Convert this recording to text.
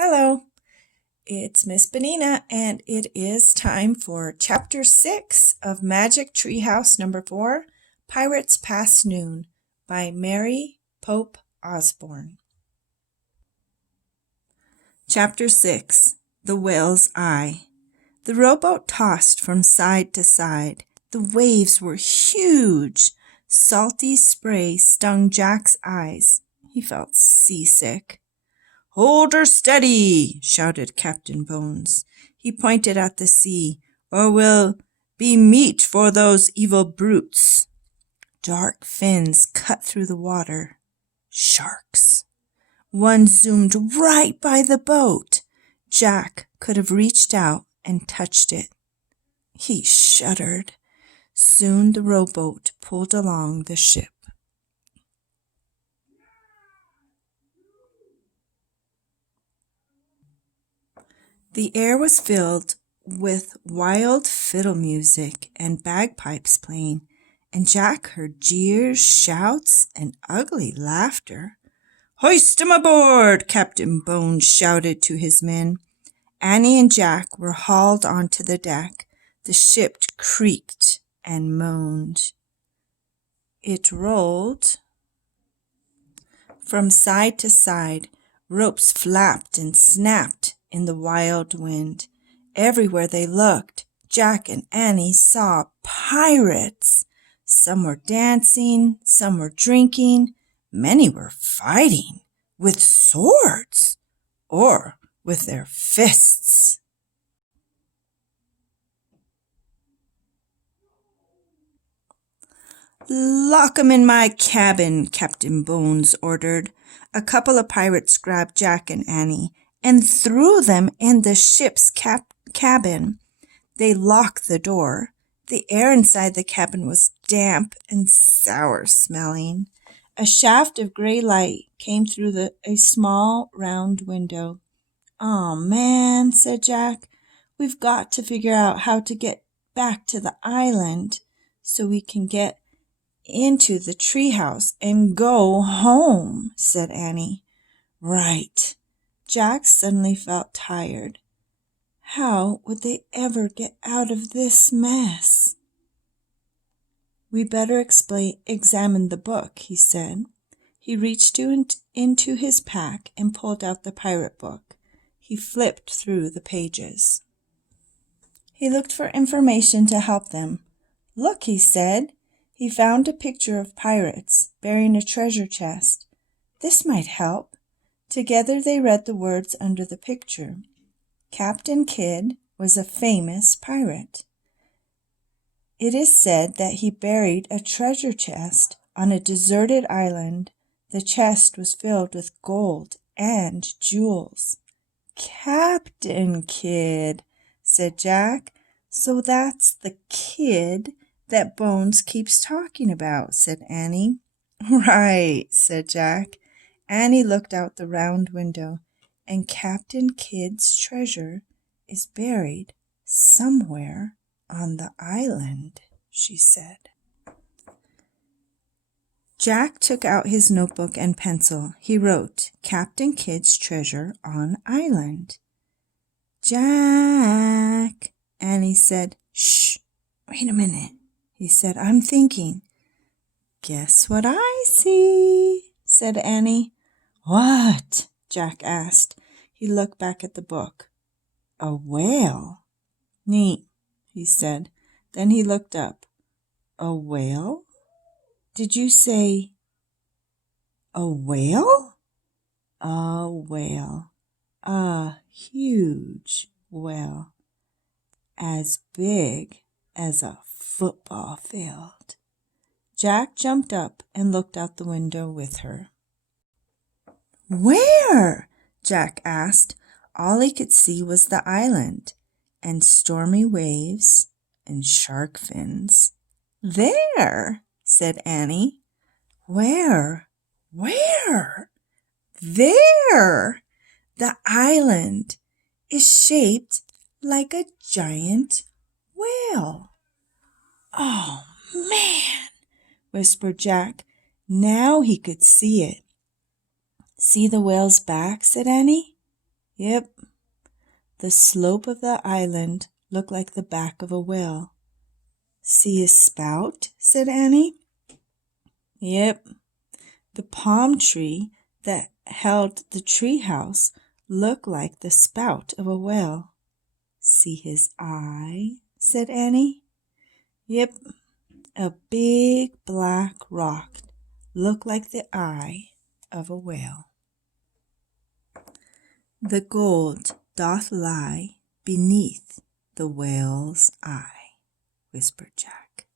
Hello, it's Miss Benigna, and it is time for Chapter 6 of Magic Treehouse Number 4, Pirates Past Noon, by Mary Pope Osborne. Chapter 6, The Whale's Eye. The rowboat tossed from side to side. The waves were huge. Salty spray stung Jack's eyes. He felt seasick. "Hold her steady!" shouted Captain Bones. He pointed at the sea. "Or we'll be meat for those evil brutes." Dark fins cut through the water. Sharks. One zoomed right by the boat. Jack could have reached out and touched it. He shuddered. Soon the rowboat pulled along the ship. The air was filled with wild fiddle music and bagpipes playing, and Jack heard jeers, shouts, and ugly laughter. "Hoist 'em aboard!" Captain Bones shouted to his men. Annie and Jack were hauled onto the deck. The ship creaked and moaned. It rolled from side to side. Ropes flapped and snapped in the wild wind. Everywhere they looked, Jack and Annie saw pirates. Some were dancing, some were drinking, many were fighting with swords or with their fists. "Lock 'em in my cabin," Captain Bones ordered. A couple of pirates grabbed Jack and Annie and threw them in the ship's cabin. They locked the door. The air inside the cabin was damp and sour-smelling. A shaft of gray light came through a small, round window. "Aw, man," said Jack. "We've got to figure out how to get back to the island so we can get into the treehouse and go home," said Annie. "Right." Jack suddenly felt tired. How would they ever get out of this mess? "We better examine the book," he said. He reached into his pack and pulled out the pirate book. He flipped through the pages. He looked for information to help them. "Look," he said. He found a picture of pirates bearing a treasure chest. This might help. Together they read the words under the picture. Captain Kidd was a famous pirate. It is said that he buried a treasure chest on a deserted island. The chest was filled with gold and jewels. "Captain Kidd," said Jack. "So that's the kid that Bones keeps talking about," said Annie. "Right," said Jack. Annie looked out the round window. "And Captain Kidd's treasure is buried somewhere on the island," she said. Jack took out his notebook and pencil. He wrote, "Captain Kidd's treasure on island." "Jack," Annie said. "Shh, wait a minute," he said. "I'm thinking." "Guess what I see," said Annie. "What?" Jack asked. He looked back at the book. "A whale." "Neat," he said. Then he looked up. "A whale? Did you say a whale?" "A whale. A huge whale. As big as a football field." Jack jumped up and looked out the window with her. "Where?" Jack asked. All he could see was the island, and stormy waves, and shark fins. "There," said Annie. "Where? Where?" "There! The island is shaped like a giant whale." "Oh, man," whispered Jack. Now he could see it. "See the whale's back?" said Annie. Yep, the slope of the island looked like the back of a whale. See his spout? Said Annie. Yep, the palm tree that held the tree house looked like the spout of a whale. See his eye? Said Annie. Yep, a big black rock looked like the eye of a whale. The gold doth lie beneath the whale's eye, whispered Jack.